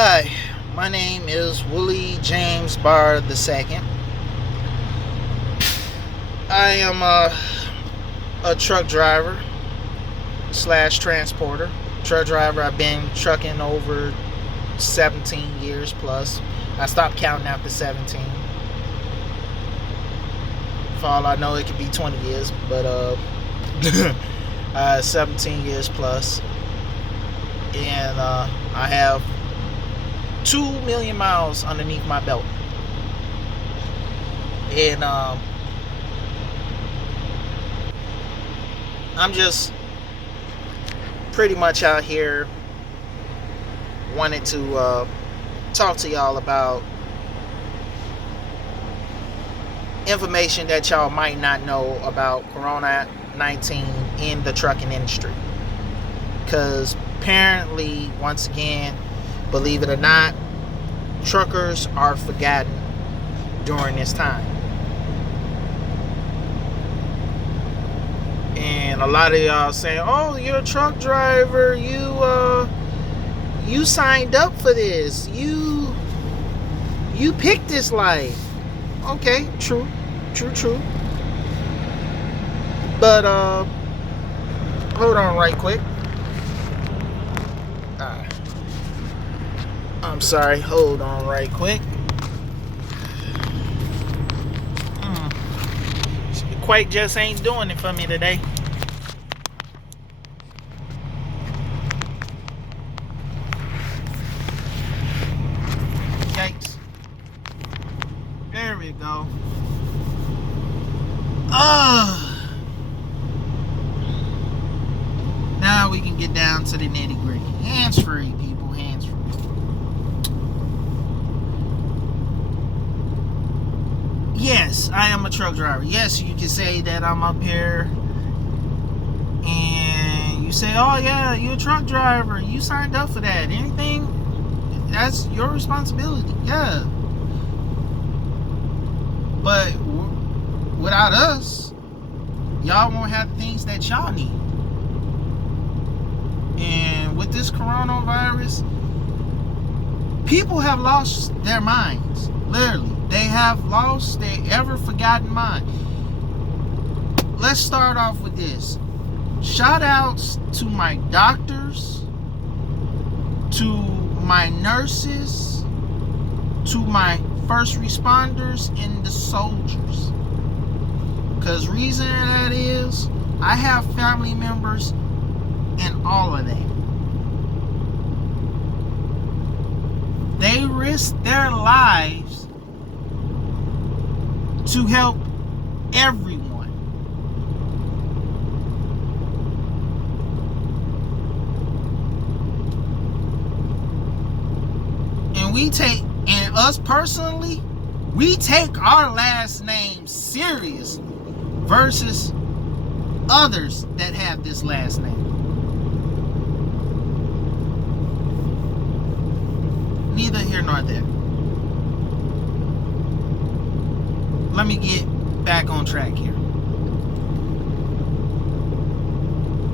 Hi, my name is Willie James Barr II. I am a truck driver slash transporter. Truck driver, I've been trucking over 17 years plus. I stopped counting after 17. For all I know, it could be 20 years, but 17 years plus. And I have 2 million miles underneath my belt. And I'm just pretty much out here wanted to talk to y'all about information that y'all might not know about Corona-19 in the trucking industry. Because apparently, once again, believe it or not, truckers are forgotten during this time. And a lot of y'all saying, "Oh, you're a truck driver. You signed up for this. You picked this life." Okay, true. But hold on right quick. I'm sorry. Hold on right quick. Quite just ain't doing it for me today. Yikes. There we go. Now we can get down to the nitty gritty. Hands free, people. Hands free. Yes, I am a truck driver. Yes, you can say that I'm up here and you say, "Oh yeah, you're a truck driver. You signed up for that." Anything, that's your responsibility. Yeah. But without us, y'all won't have the things that y'all need. And with this coronavirus, people have lost their minds. Literally, they have lost their ever forgotten mind. Let's start off with this. Shout outs to my doctors, to my nurses, to my first responders, and the soldiers. Because reason that is, I have family members and all of that. They risk their lives to help everyone. And us personally, we take our last name seriously versus others that have this last name. Neither here nor there. Let me get back on track here.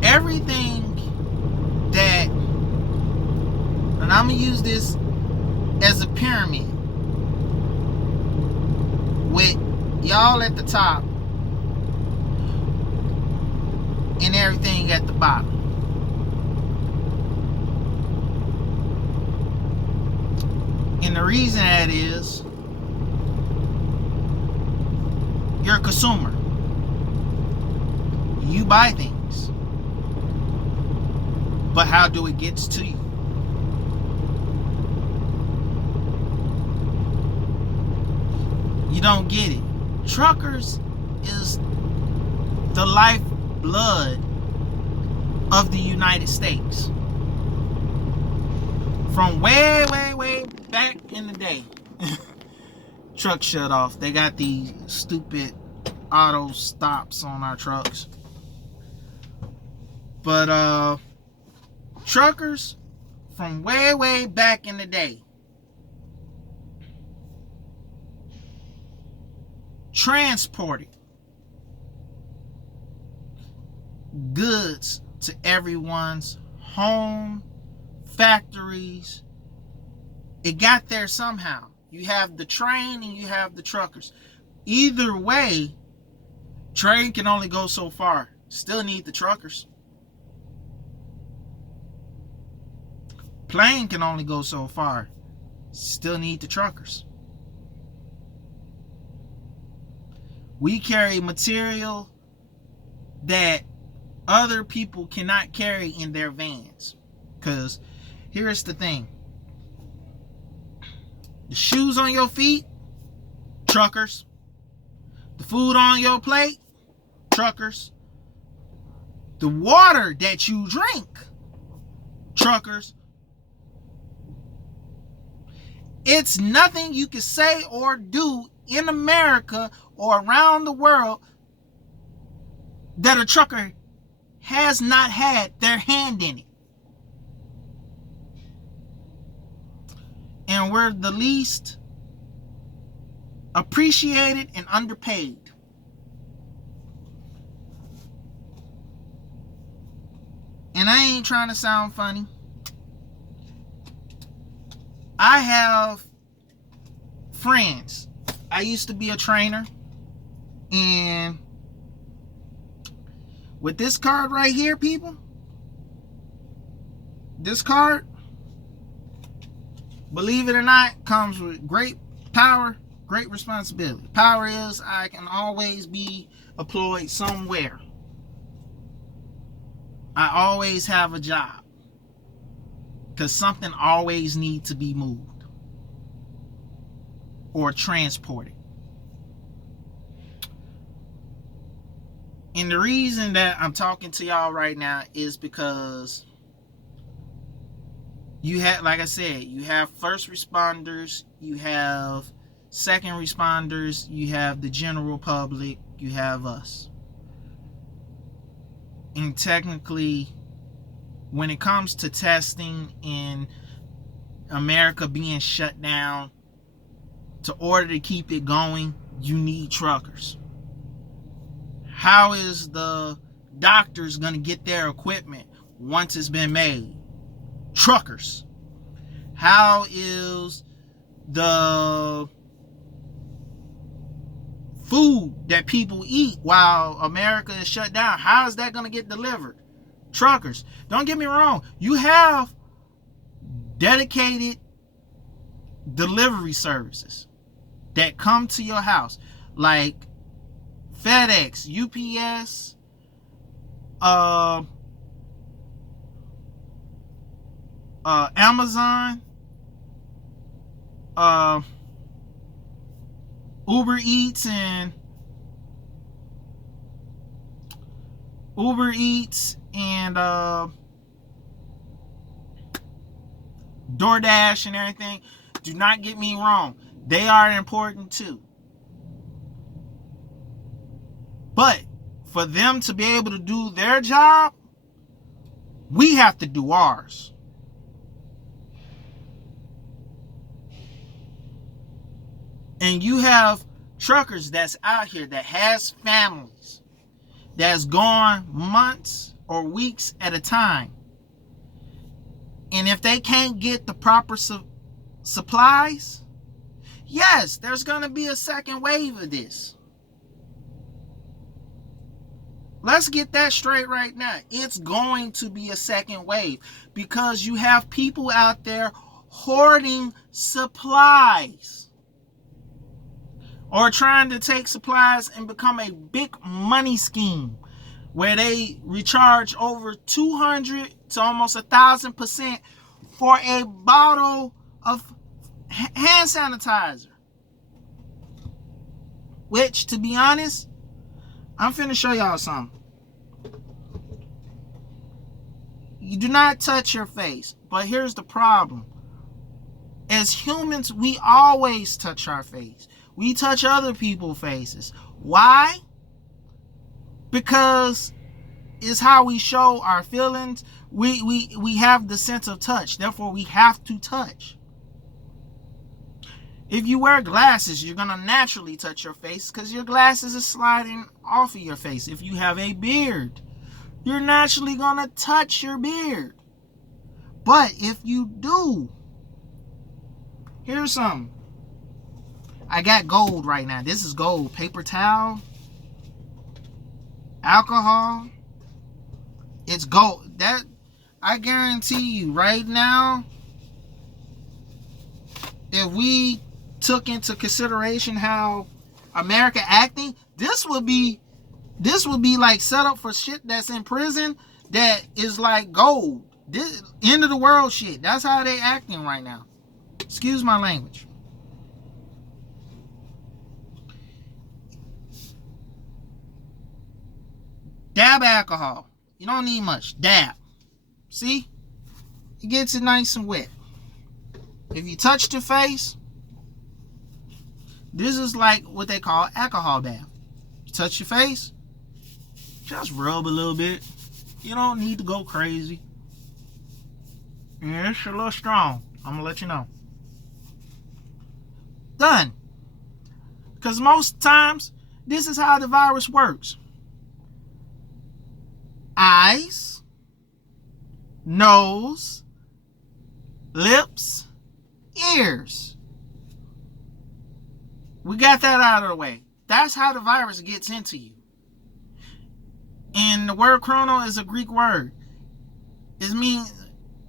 Everything that, and I'm going to use this as a pyramid with y'all at the top and everything at the bottom. And the reason that is, you're a consumer. You buy things. But how do it get to you? You don't get it. Truckers is the lifeblood of the United States. From way back in the day. Truck shut off. They got these stupid auto stops on our trucks. But truckers from way back in the day transported goods to everyone's home, factories, It got there somehow. You have the train and you have the truckers. Either way, train can only go so far. Still need the truckers. Plane can only go so far. Still need the truckers. We carry material that other people cannot carry in their vans. Because here's the thing. The shoes on your feet, truckers. The food on your plate, truckers. The water that you drink, truckers. It's nothing you can say or do in America or around the world that a trucker has not had their hand in it. And we're the least appreciated and underpaid. And I ain't trying to sound funny. I have friends. I used to be a trainer. And with this card right here, people, this card, believe it or not, comes with great power, great responsibility. Power is I can always be employed somewhere. I always have a job. Because something always needs to be moved or transported. And the reason that I'm talking to y'all right now is because you have, like I said, you have first responders, you have second responders, you have the general public, you have us. And technically, when it comes to testing in America being shut down, to order to keep it going, you need truckers. How is the doctors going to get their equipment once it's been made? Truckers. How is the food that people eat while America is shut down, how is that going to get delivered? Truckers. Don't get me wrong. You have dedicated delivery services that come to your house, like FedEx, UPS, Amazon, Uber Eats and DoorDash and everything. Do not get me wrong. They are important too. But for them to be able to do their job, we have to do ours. And you have truckers that's out here that has families, that's gone months or weeks at a time. And if they can't get the proper supplies, yes, there's going to be a second wave of this. Let's get that straight right now. It's going to be a second wave because you have people out there hoarding supplies or trying to take supplies and become a big money scheme where they recharge over 200 to almost 1,000% for a bottle of hand sanitizer. Which, to be honest, I'm finna show y'all something. You do not touch your face, but here's the problem. As humans, we always touch our face. We touch other people's faces. Why? Because it's how we show our feelings. We have the sense of touch. Therefore, we have to touch. If you wear glasses, you're going to naturally touch your face because your glasses are sliding off of your face. If you have a beard, you're naturally going to touch your beard. But if you do Here's something. I got gold right now. This is gold. Paper towel, alcohol. It's gold. That I guarantee you right now, if we took into consideration how America acting, this would be like set up for shit that's in prison that is like gold. This end of the world shit. That's how they acting right now. Excuse my language. Dab alcohol. You don't need much. Dab. See? It gets it nice and wet. If you touch your face, this is like what they call alcohol bath. You touch your face, just rub a little bit. You don't need to go crazy. Yeah, it's a little strong. I'm going to let you know. Done. Because most times, this is how the virus works. Eyes, nose, lips, ears. We got that out of the way. That's how the virus gets into you. And the word chrono is a Greek word. It means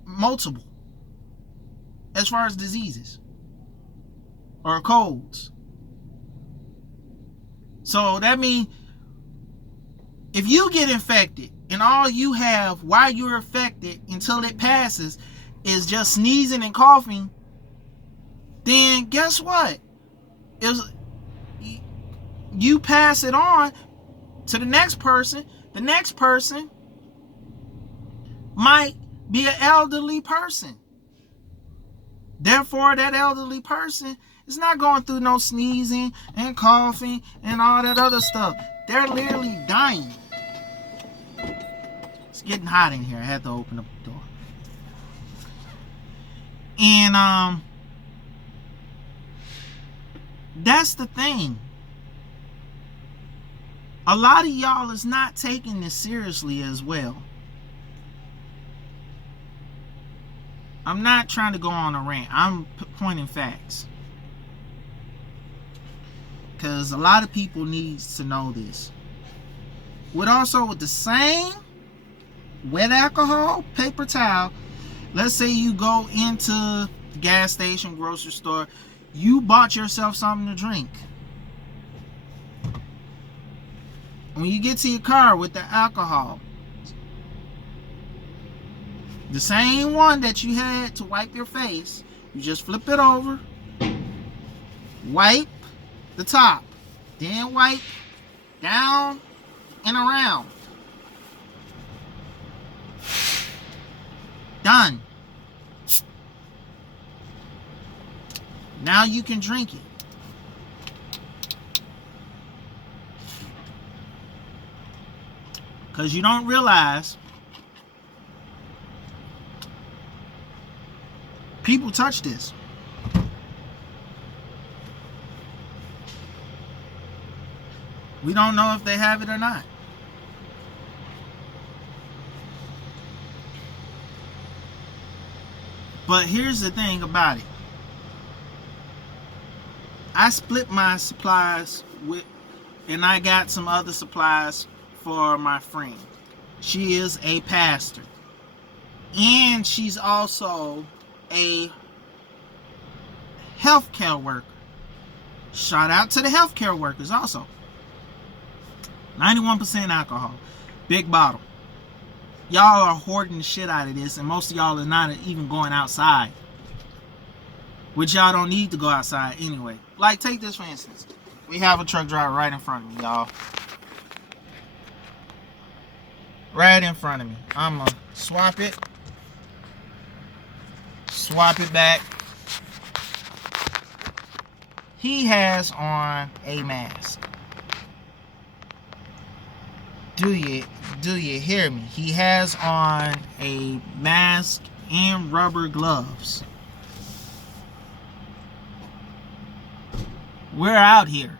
multiple as far as diseases or colds. So that means if you get infected and all you have while you're affected until it passes is just sneezing and coughing, then guess what? You pass it on to the next person. The next person might be an elderly person. Therefore, that elderly person is not going through no sneezing and coughing and all that other stuff. They're literally dying. It's getting hot in here. I had to open up the door. And that's the thing. A lot of y'all is not taking this seriously as well. I'm not trying to go on a rant. I'm pointing facts. Because a lot of people needs to know this. With the same wet alcohol, paper towel, let's say you go into the gas station, grocery store, you bought yourself something to drink. When you get to your car with the alcohol, the same one that you had to wipe your face, you just flip it over, wipe the top, then wipe down and around. Done. Now you can drink it. Because you don't realize people touch this. We don't know if they have it or not. But here's the thing about it. I split my supplies and I got some other supplies for my friend. She is a pastor. And she's also a healthcare worker. Shout out to the healthcare workers also. 91% alcohol. Big bottle. Y'all are hoarding the shit out of this, and most of y'all are not even going outside. Which y'all don't need to go outside anyway. Like, take this for instance. We have a truck driver right in front of me, y'all. Right in front of me. I'm gonna swap it. Swap it back. He has on a mask. Do you hear me? He has on a mask and rubber gloves. We're out here.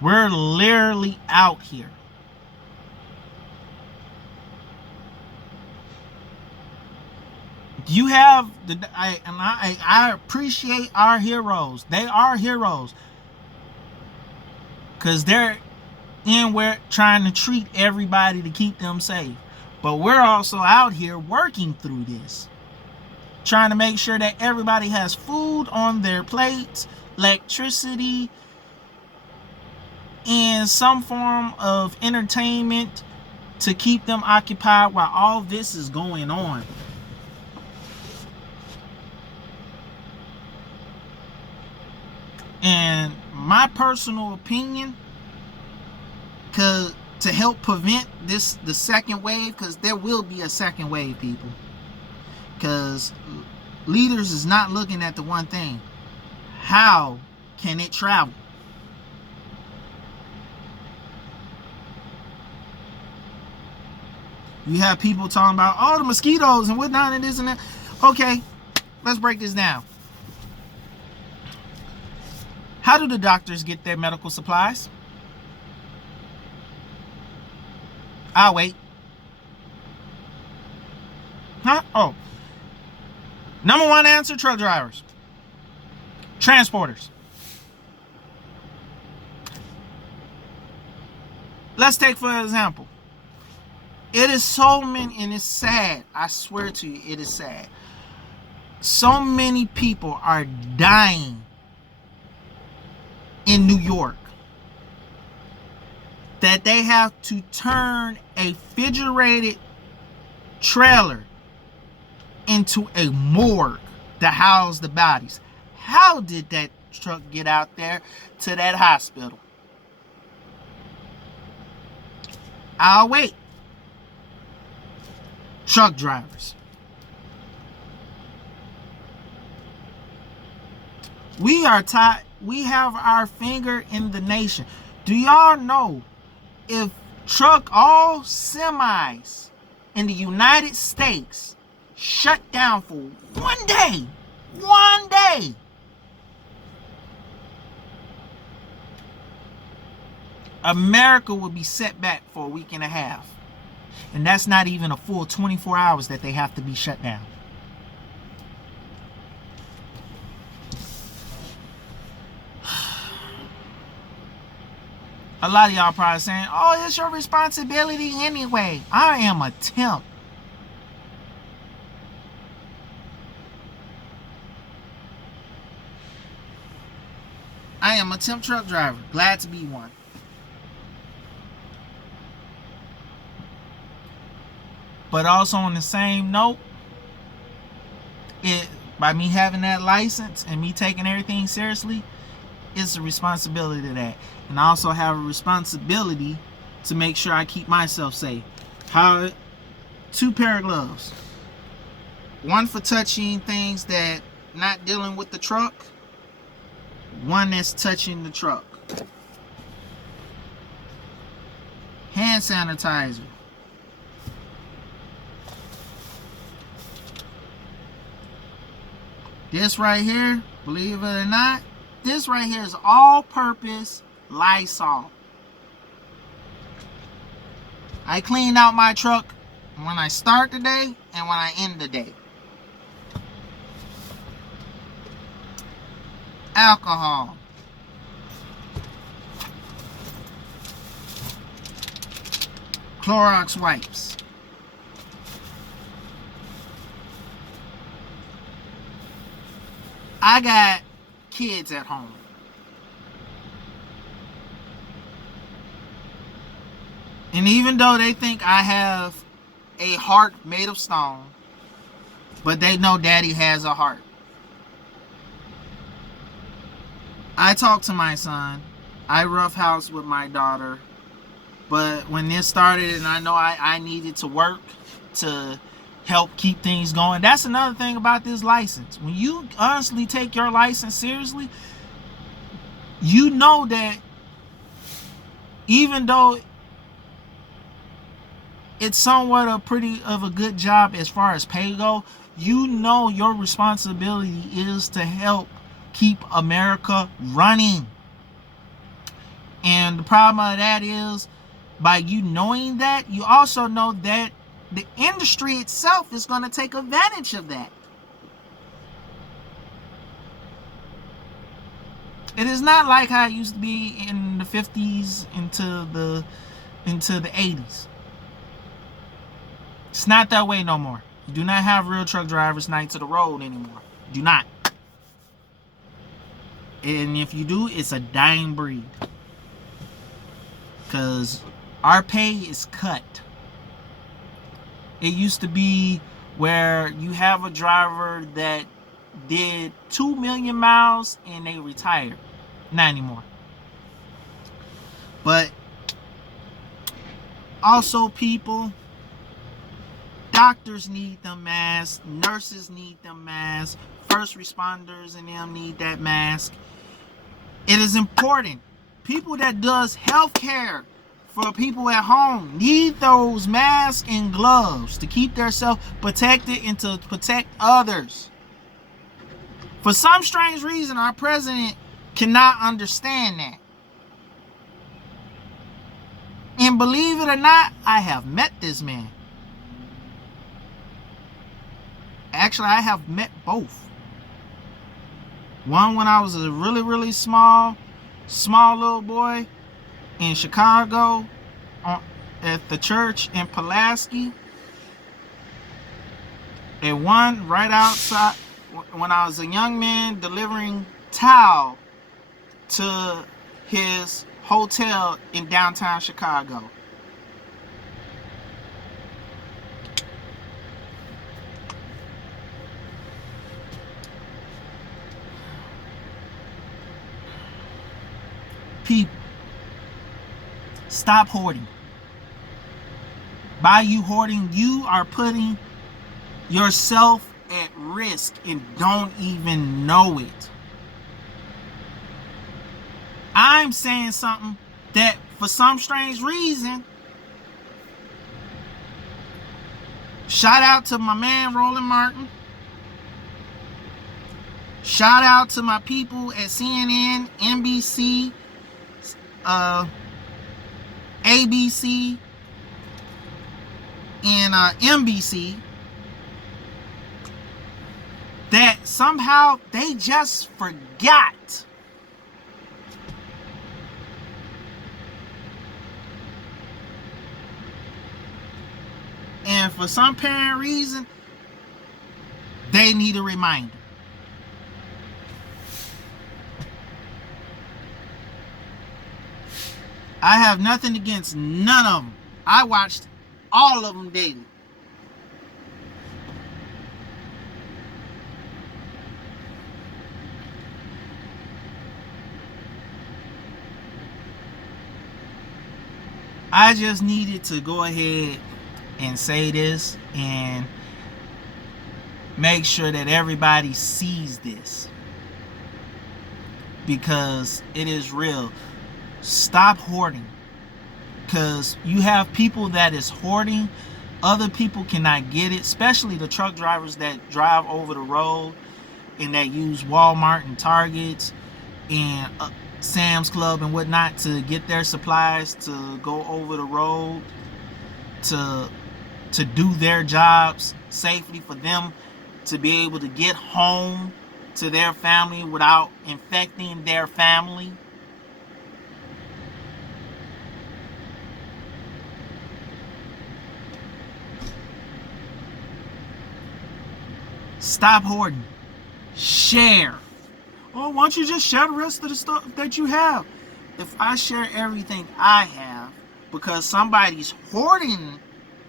We're literally out here. You have I appreciate our heroes. They are heroes because they're in where trying to treat everybody to keep them safe. But we're also out here working through this, trying to make sure that everybody has food on their plates, electricity, and some form of entertainment to keep them occupied while all this is going on. And my personal opinion, to help prevent the second wave, because there will be a second wave, people, because leaders is not looking at the one thing: how can it travel? You have people talking about all the mosquitoes and whatnot and this and that. Okay, let's break this down. How do the doctors get their medical supplies? I'll wait. Huh? Oh. Number one answer: truck drivers. Transporters. Let's take for example. It is so many, and it's sad. I swear to you, it is sad. So many people are dying in New York that they have to turn a refrigerated trailer into a morgue to house the bodies. How did that truck get out there to that hospital? I'll wait. Truck drivers. We are tied. We have our finger in the nation. Do y'all know if all semis in the United States shut down for one day, America would be set back for a week and a half. And that's not even a full 24 hours that they have to be shut down. A lot of y'all probably saying, oh, it's your responsibility anyway. I am a temp. I am a temp truck driver. Glad to be one. But also on the same note, by me having that license and me taking everything seriously, it's a responsibility to that. And I also have a responsibility to make sure I keep myself safe. 2 pair of gloves. One for touching things that not dealing with the truck. One that's touching the truck. Hand sanitizer. This right here, believe it or not, this right here is all-purpose Lysol. I clean out my truck when I start the day and when I end the day. Alcohol. Clorox wipes. I got kids at home. And even though they think I have a heart made of stone, but they know daddy has a heart. I talk to my son. I roughhouse with my daughter. But when this started and I know I needed to work to help keep things going. That's another thing about this license. When you honestly take your license seriously, you know that even though it's somewhat of a good job as far as pay go, you know your responsibility is to help keep America running. And the problem of that is, by you knowing that, you also know that the industry itself is going to take advantage of that. It is not like how it used to be in the 50s into the 80s. It's not that way no more. You do not have real truck drivers night to the road anymore. Do not. And if you do, it's a dying breed. Because our pay is cut. It used to be where you have a driver that did 2 million miles and they retired. Not anymore. But also, people, doctors need them masks, nurses need them masks, first responders and them need that mask. It is important. People that does healthcare for people at home need those masks and gloves to keep themselves protected and to protect others. For some strange reason, our president cannot understand that. And believe it or not, I have met this man. Actually, I have met both. One when I was a really, really small little boy in Chicago at the church in Pulaski. And one right outside when I was a young man delivering towel to his hotel in downtown Chicago. People, stop hoarding. By you hoarding, you are putting yourself at risk and don't even know it. I'm saying something that for some strange reason, shout out to my man Roland Martin. Shout out to my people at CNN, NBC, ABC, and NBC, that somehow they just forgot. And for some apparent reason, they need a reminder. I have nothing against none of them. I watched all of them daily. I just needed to go ahead and say this and make sure that everybody sees this, because it is real. Stop hoarding, because you have people that is hoarding. Other people cannot get it, especially the truck drivers that drive over the road and that use Walmart and Targets and Sam's Club and whatnot to get their supplies to go over the road to do their jobs safely, for them to be able to get home to their family without infecting their family. Stop hoarding. Share. Oh, why don't you just share the rest of the stuff that you have? If I share everything I have because somebody's hoarding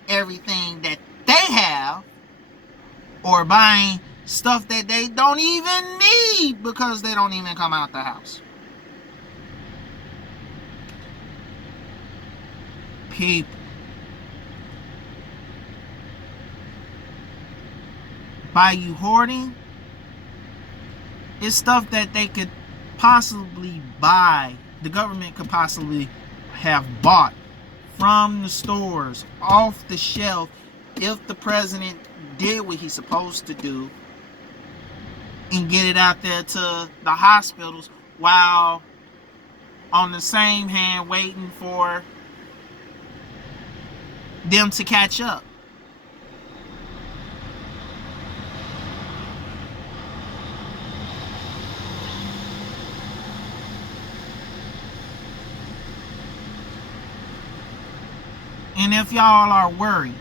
everything that they have, or buying stuff that they don't even need because they don't even come out the house. People, by you hoarding, it's stuff that they could possibly buy, the government could possibly have bought from the stores, off the shelf, if the president did what he's supposed to do and get it out there to the hospitals, while on the same hand waiting for them to catch up. And if y'all are worried,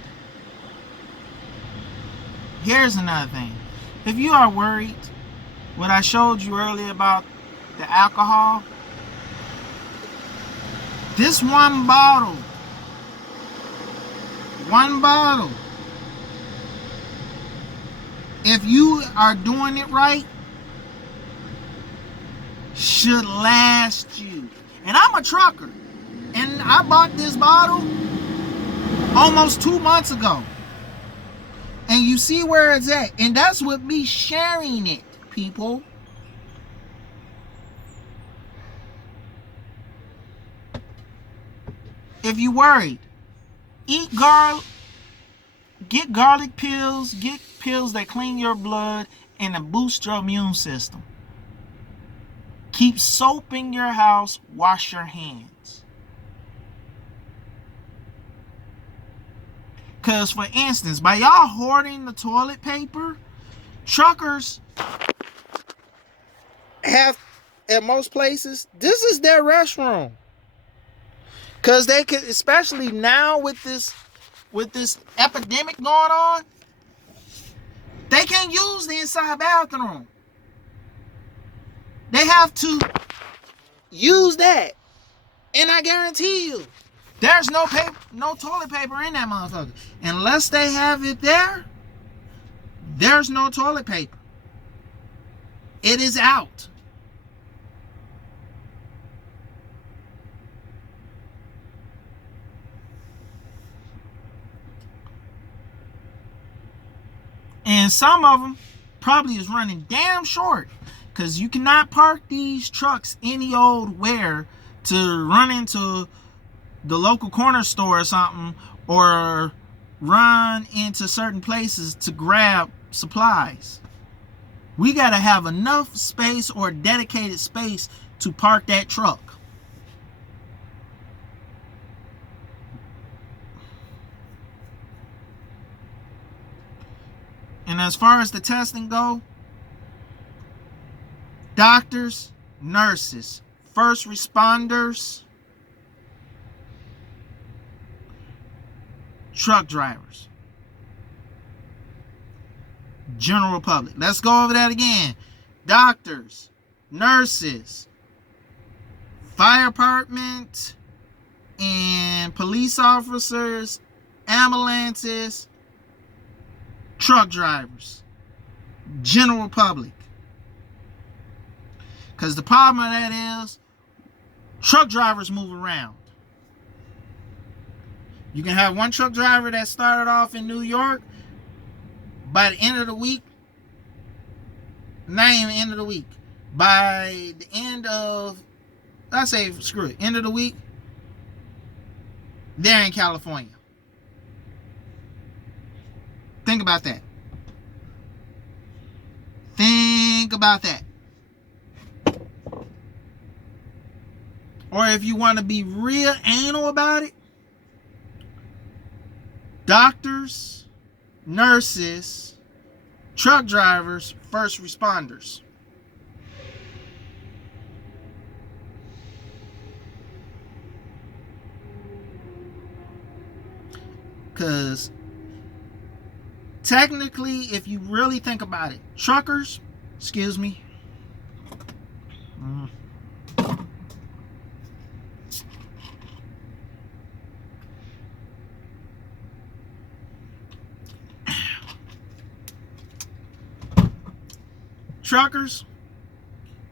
here's another thing. If you are worried, what I showed you earlier about the alcohol, this one bottle, if you are doing it right, should last you. And I'm a trucker, and I bought this bottle almost 2 months ago. And you see where it's at. And that's with me sharing it, people. If you worried, eat garlic, get garlic pills, get pills that clean your blood and to boost your immune system. Keep soap in your house, wash your hands. Because, for instance, by y'all hoarding the toilet paper, truckers have, at most places, this is their restroom. Because they could, especially now with this epidemic going on, they can't use the inside bathroom. They have to use that. And I guarantee you, there's no toilet paper in that motherfucker. Unless they have it there, there's no toilet paper. It is out. And some of them probably is running damn short, because you cannot park these trucks any old where to run into the local corner store or something, or run into certain places to grab supplies. We got to have enough space or dedicated space to park that truck. And as far as the testing go, doctors, nurses, first responders, truck drivers, general public. Let's go over that again. Doctors, nurses, fire department, and police officers, ambulances, truck drivers, general public. Because the problem of that is, truck drivers move around. You can have one truck driver that started off in New York. By the end of the week, not even end of the week, by the end of, I say screw it, end of the week, they're in California. Think about that. Think about that. Or if you want to be real anal about it, doctors, nurses, truck drivers, first responders. Because technically, if you really think about it, truckers, excuse me, truckers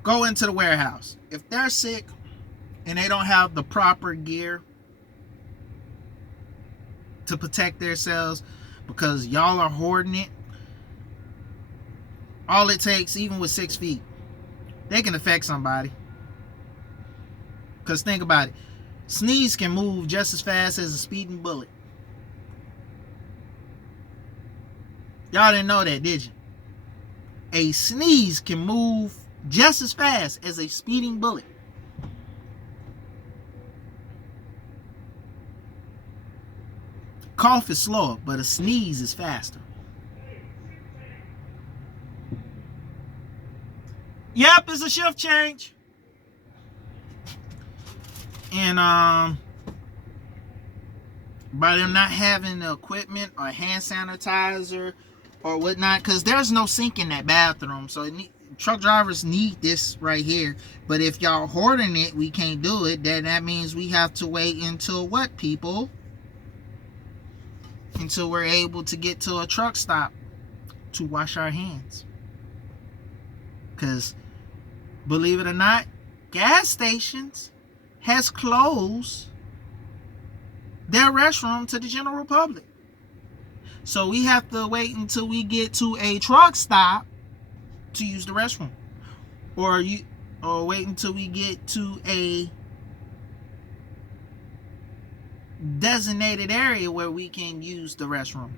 go into the warehouse. If they're sick and they don't have the proper gear to protect themselves because y'all are hoarding it, all it takes, even with 6 feet, they can affect somebody. Because think about it, sneeze can move just as fast as a speeding bullet. Y'all didn't know that, did you? A sneeze can move just as fast as a speeding bullet. Cough is slower, but a sneeze is faster. Yep, it's a shift change. And by them not having the equipment or hand sanitizer or whatnot, because there's no sink in that bathroom. So truck drivers need this right here. But if y'all hoarding it, we can't do it. Then that means we have to wait until what, people? Until we're able to get to a truck stop to wash our hands. Because, believe it or not, gas stations has closed their restroom to the general public. So we have to wait until we get to a truck stop to use the restroom. Or wait until we get to a designated area where we can use the restroom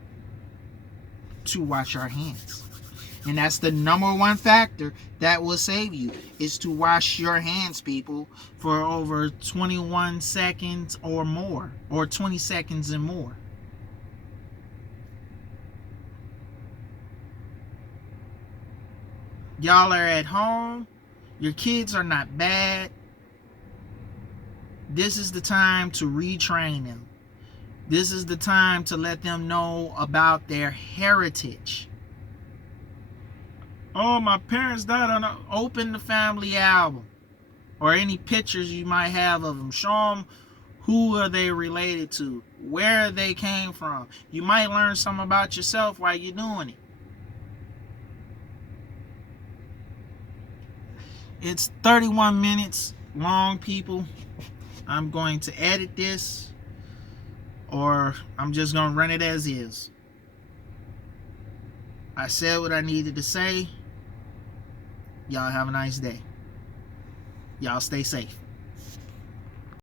to wash our hands. And that's the number one factor that will save you, is to wash your hands, people, for over 21 seconds or more, or 20 seconds and more. Y'all are at home. Your kids are not bad. This is the time to retrain them. This is the time to let them know about their heritage. Oh, my parents died. Open the family album or any pictures you might have of them. Show them who are they related to, where they came from. You might learn something about yourself while you're doing it. It's 31 minutes long, people. I'm going to edit this, or I'm just going to run it as is. I said what I needed to say. Y'all have a nice day. Y'all stay safe.